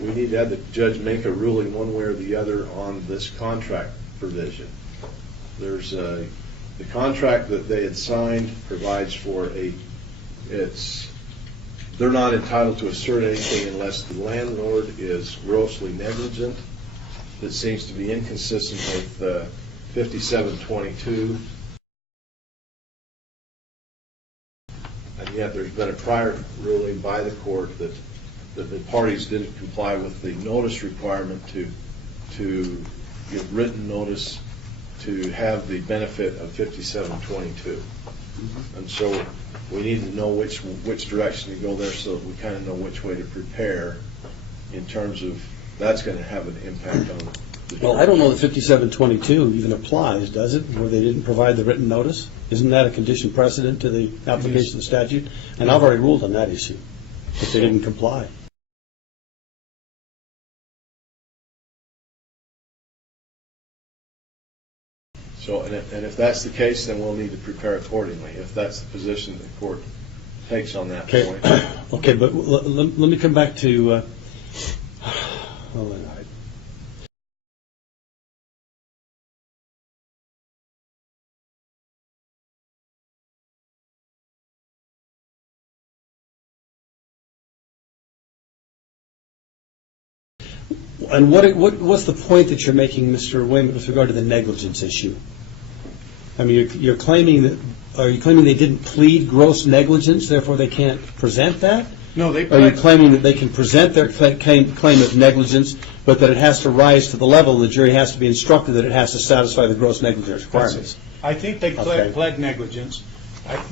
we need to have the judge make a ruling one way or the other on this contract provision. There's the contract that they had signed provides for they're not entitled to assert anything unless the landlord is grossly negligent. That seems to be inconsistent with 5722. And yet there's been a prior ruling by the court that the parties didn't comply with the notice requirement to give written notice to have the benefit of 5722. And so we need to know which direction to go there so that we kind of know which way to prepare in terms of that's going to have an impact on the Well, I don't know that 5722 even applies, does it, where they didn't provide the written notice? Isn't that a condition precedent to the application of the statute? And I've already ruled on that issue, if they didn't comply. So, and if that's the case, then we'll need to prepare accordingly, if that's the position the court takes on that point. Okay, but let me come back to... And what's the point that you're making, Mr. Wayman, with regard to the negligence issue? I mean, you're claiming that. Are you claiming they didn't plead gross negligence, therefore they can't present that? No, they. Are you claiming that they can present their claim of negligence, but that it has to rise to the level the jury has to be instructed that it has to satisfy the gross negligence requirements? I think they pled negligence,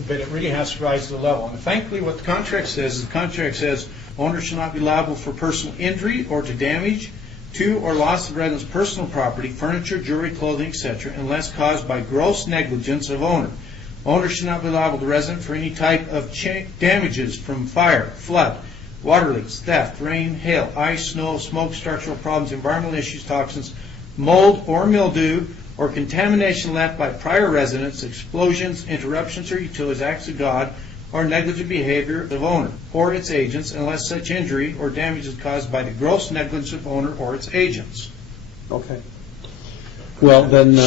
but it really has to rise to the level. And thankfully, what the contract says owner shall not be liable for personal injury or to damage to or loss of resident's personal property, furniture, jewelry, clothing, etc., unless caused by gross negligence of owner. Owner should not be liable to resident for any type of damages from fire, flood, water leaks, theft, rain, hail, ice, snow, smoke, structural problems, environmental issues, toxins, mold or mildew, or contamination left by prior residents, explosions, interruptions, or utilities, acts of God, or negligent behavior of owner or its agents, unless such injury or damage is caused by the gross negligence of owner or its agents. Okay. Well, then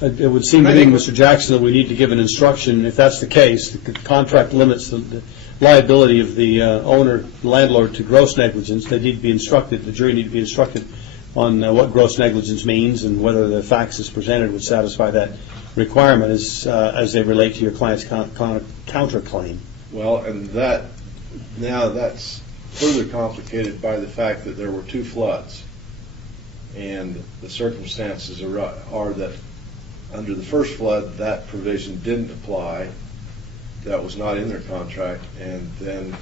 it would seem to me, Mr. Jackson, that we need to give an instruction. If that's the case, the contract limits the liability of the owner, landlord, to gross negligence. They need to be instructed, the jury need to be instructed on what gross negligence means and whether the facts as presented would satisfy that requirement as they relate to your client's counterclaim. Well, and that's further complicated by the fact that there were two floods, and the circumstances are that under the first flood that provision didn't apply. That was not in their contract, and then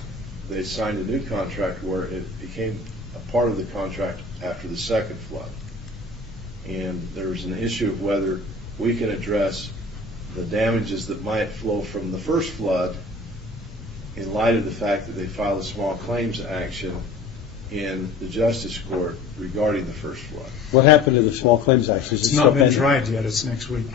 they signed a new contract where it became a part of the contract after the second flood. And there's an issue of whether we can address the damages that might flow from the first flood in light of the fact that they filed a small claims action in the Justice Court regarding the first flood. What happened to the small claims action? It's not been tried yet. It's next week.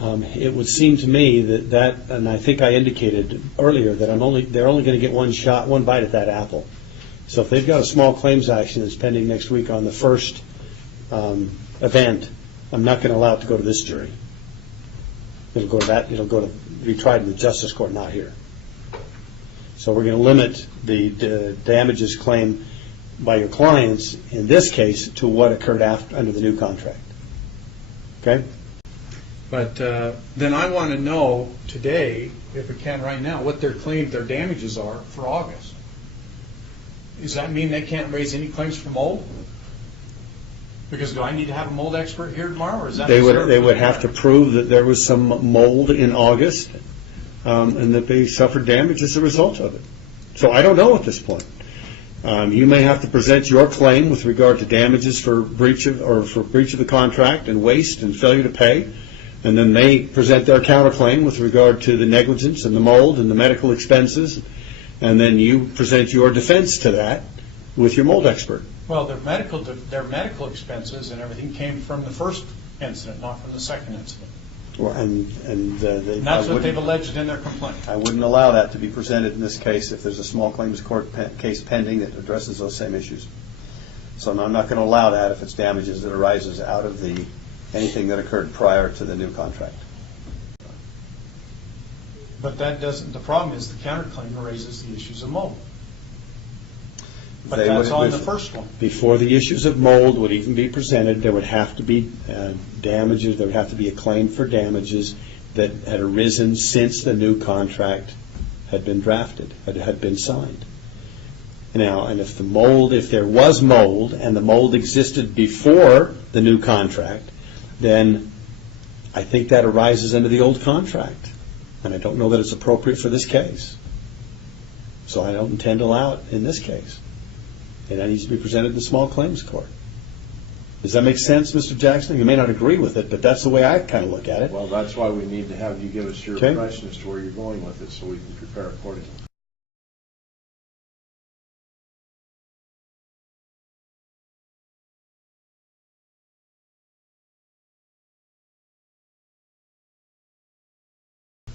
It would seem to me that, and I think I indicated earlier that they're only going to get one bite at that apple. So if they've got a small claims action that's pending next week on the first event, I'm not going to allow it to go to this jury. It'll go to be tried in the Justice Court, not here. So we're going to limit the damages claim by your clients in this case to what occurred under the new contract. Okay? But then I want to know today, if we can right now, what their damages are for August. Does that mean they can't raise any claims for mold? Because do I need to have a mold expert here tomorrow, or is that? They would have to prove that there was some mold in August, and that they suffered damage as a result of it. So I don't know at this point. You may have to present your claim with regard to damages for breach of the contract and waste and failure to pay, and then they present their counterclaim with regard to the negligence and the mold and the medical expenses, and then you present your defense to that with your mold expert. Well, their medical expenses and everything came from the first incident, not from the second incident. And That's what they've alleged in their complaint. I wouldn't allow that to be presented in this case if there's a small claims court case pending that addresses those same issues. So I'm not going to allow that if it's damages that arises out of anything that occurred prior to the new contract. But that doesn't, the problem is the counterclaim raises the issues of mold. But They that's would- on the first one. Before the issues of mold would even be presented, there would have to be damages, there would have to be a claim for damages that had arisen since the new contract had been drafted, had been signed. Now, and if there was mold, and the mold existed before the new contract, then I think that arises under the old contract. And I don't know that it's appropriate for this case. So I don't intend to allow it in this case. And that needs to be presented in the small claims court. Does that make sense, Mr. Jackson? You may not agree with it, but that's the way I kind of look at it. Well, that's why we need to have you give us your Okay. impression as to where you're going with it so we can prepare accordingly.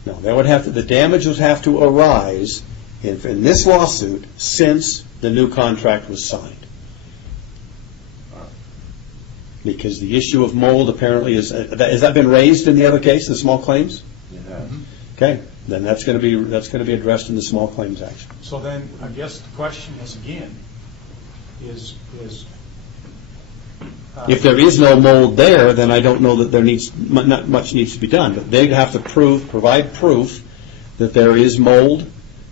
No, the damages have to arise in this lawsuit since the new contract was signed. Because the issue of mold apparently has that been raised in the other case, the small claims? Yeah. Okay, then that's going to be addressed in the small claims action. So then, I guess the question is again, is If there is no mold there, then I don't know that not much needs to be done. But they'd have to provide proof that there is mold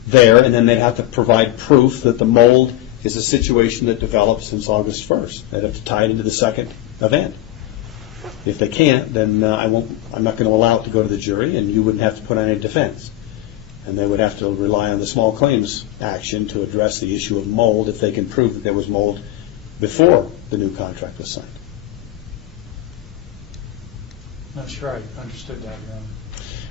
there, and then they'd have to provide proof that the mold is a situation that developed since August 1st. They'd have to tie it into the second event. If they can't, then I'm not going to allow it to go to the jury, and you wouldn't have to put on any defense. And they would have to rely on the small claims action to address the issue of mold if they can prove that there was mold before the new contract was signed. not sure I understood that, Your Honor.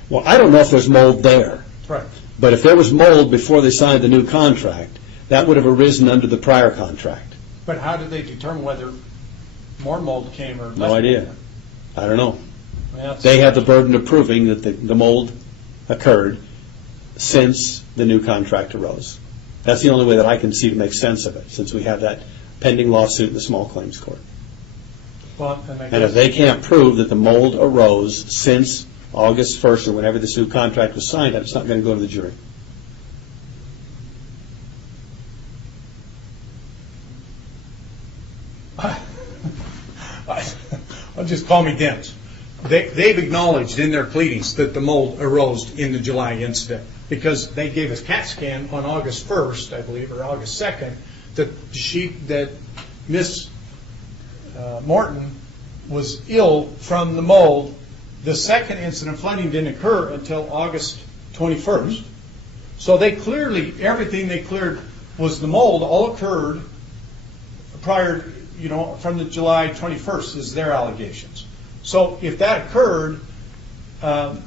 Well, I don't know if there's mold there. Right. But if there was mold before they signed the new contract, that would have arisen under the prior contract. But how did they determine whether more mold came or less? No idea. mold? I don't know. I mean, that's- They have the burden of proving that the mold occurred since the new contract arose. That's the only way that I can see to make sense of it, since we have that pending lawsuit in the small claims court. Well, I And if they can't prove that the mold arose since August 1st or whenever this new contract was signed, it's not going to go to the jury. I'll just call me dense. They've acknowledged in their pleadings that the mold arose in the July incident because they gave us CAT scan on August 1st, I believe, or August 2nd, that Miss Morton was ill from the mold. The second incident, flooding, didn't occur until August 21st. So they clearly, everything they cleared was the mold, all occurred prior, from the July 21st is their allegations. So if that occurred, are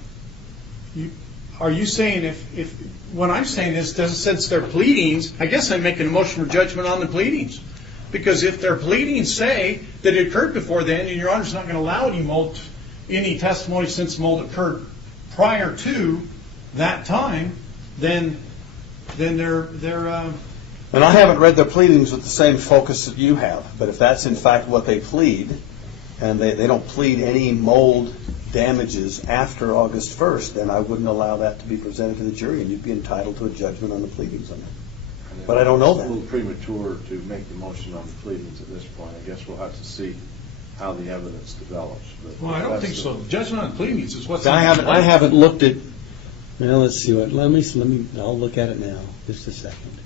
you saying if when I'm saying this, since their pleadings, I guess I'm making a motion for judgment on the pleadings. Because if their pleadings say that it occurred before then, and Your Honor's not going to allow any testimony since mold occurred prior to that time, then they're And I haven't read their pleadings with the same focus that you have, but if that's in fact what they plead, and they don't plead any mold damages after August 1st, then I wouldn't allow that to be presented to the jury, and you'd be entitled to a judgment on the pleadings on that. But I don't know that. It's a little premature to make the motion on the pleadings at this point. I guess we'll have to see how the evidence develops. But well, I don't think so. Judgment on the pleadings is what's. I haven't looked at. Well, let's see what. Let me. I'll look at it now. Just a second.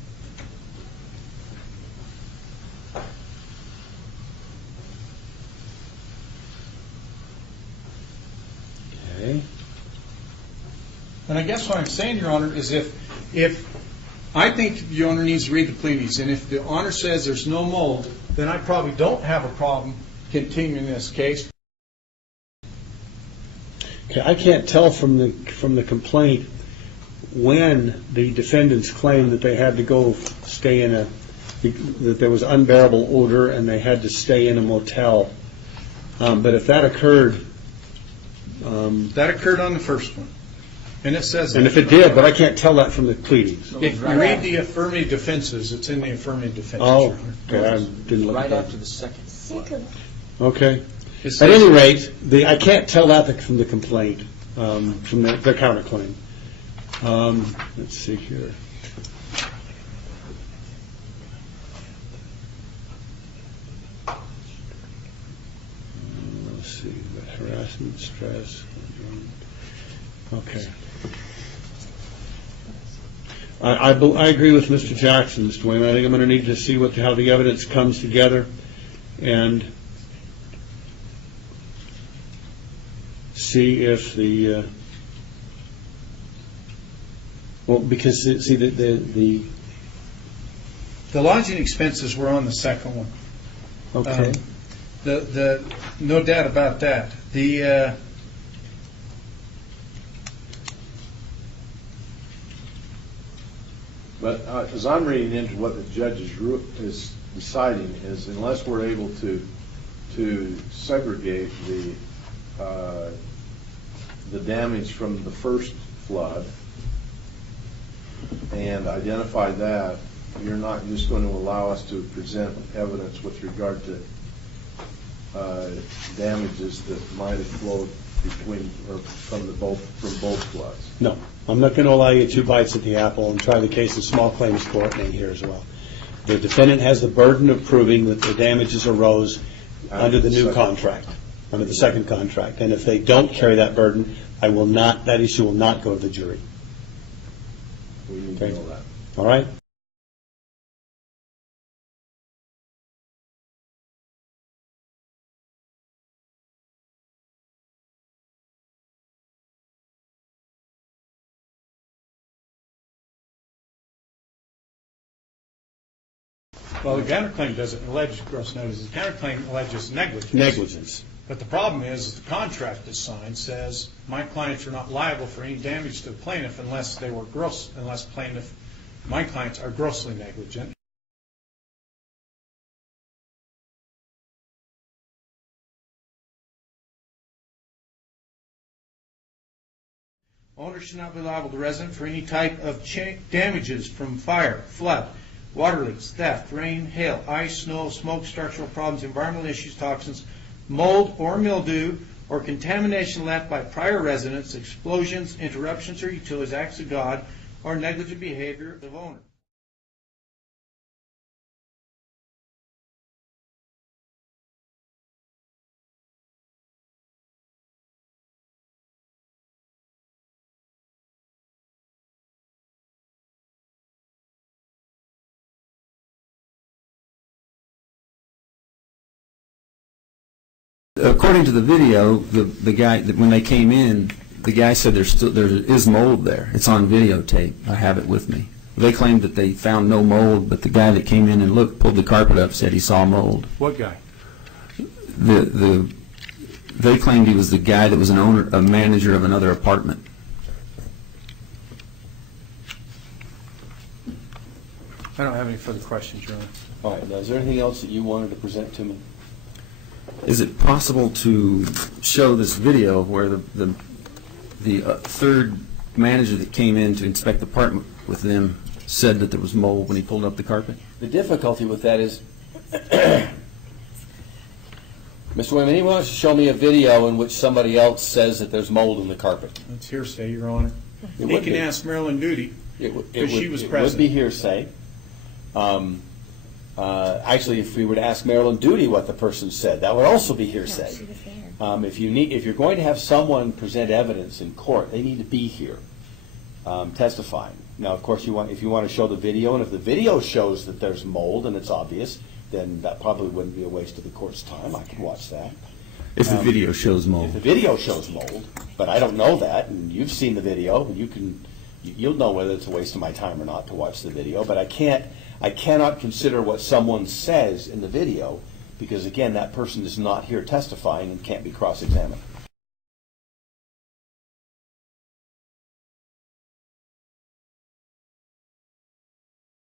Okay. And I guess what I'm saying, Your Honor, is if I think the owner needs to read the pleadings, and if the owner says there's no mold, then I probably don't have a problem continuing this case. Okay, I can't tell from the complaint when the defendants claimed that they had to go stay in that there was unbearable odor and they had to stay in a motel. But if that occurred That occurred on the first one. And it says And that. if it did, but I can't tell that from the pleadings. If you read the affirmative defenses, it's in the affirmative defenses. Oh, Your Honor. okay, I didn't look at Right that. after the second. Okay. It At says- any rate, I can't tell that from the complaint, from the counterclaim. Let's see here. Let's see, harassment, stress. Okay. I agree with Mr. Jackson, Mr. Wayman. I think I'm going to need to see how the evidence comes together and see if the because see the lodging expenses were on the second one. okay. The no doubt about that. But as I'm reading into what the judge is deciding is unless we're able to segregate the damage from the first flood and identify that, you're not just going to allow us to present evidence with regard to damages that might have flowed from both floods. No, I'm not going to allow you 2 bites at the apple and try the case in small claims court and here as well. The defendant has the burden of proving that the damages arose under the new contract, under the second contract, and if they don't carry that burden, that issue will not go to the jury. We need to know that. All right? Well, the counterclaim doesn't allege gross negligence. The counterclaim alleges negligence. Negligence. But the problem is the contract that's signed says my clients are not liable for any damage to the plaintiff unless my clients are grossly negligent. Owner should not be liable to resident for any type of damages from fire, flood, water leaks, theft, rain, hail, ice, snow, smoke, structural problems, environmental issues, toxins, mold or mildew, or contamination left by prior residents, explosions, interruptions or utilities, acts of God, or negligent behavior of owner. According to the video, the guy when they came in, the guy said there is mold there. It's on videotape. I have it with me. They claimed that they found no mold, but the guy that came in and pulled the carpet up, said he saw mold. What guy? They claimed he was the guy that was a manager of another apartment. I don't have any further questions, Your Honor. All right, now, is there anything else that you wanted to present to me? Is it possible to show this video where the third manager that came in to inspect the apartment with them said that there was mold when he pulled up the carpet? The difficulty with that is, Mr. Wayman, he wants to show me a video in which somebody else says that there's mold in the carpet. That's hearsay, Your Honor. It He would can be. ask Marilyn Duty. It she was would present. be hearsay. Actually, if we were to ask Marilyn Duty what the person said, that would also be hearsay. she was there. If you're going to have someone present evidence in court, they need to be here testifying. Now, of course, if you want to show the video, and if the video shows that there's mold and it's obvious, then that probably wouldn't be a waste of the court's time. I could watch that. If the video shows If mold. the video shows mold, but I don't know that, and you've seen the video, and you'll know whether it's a waste of my time or not to watch the video. But I cannot consider what someone says in the video because, again, that person is not here testifying and can't be cross-examined.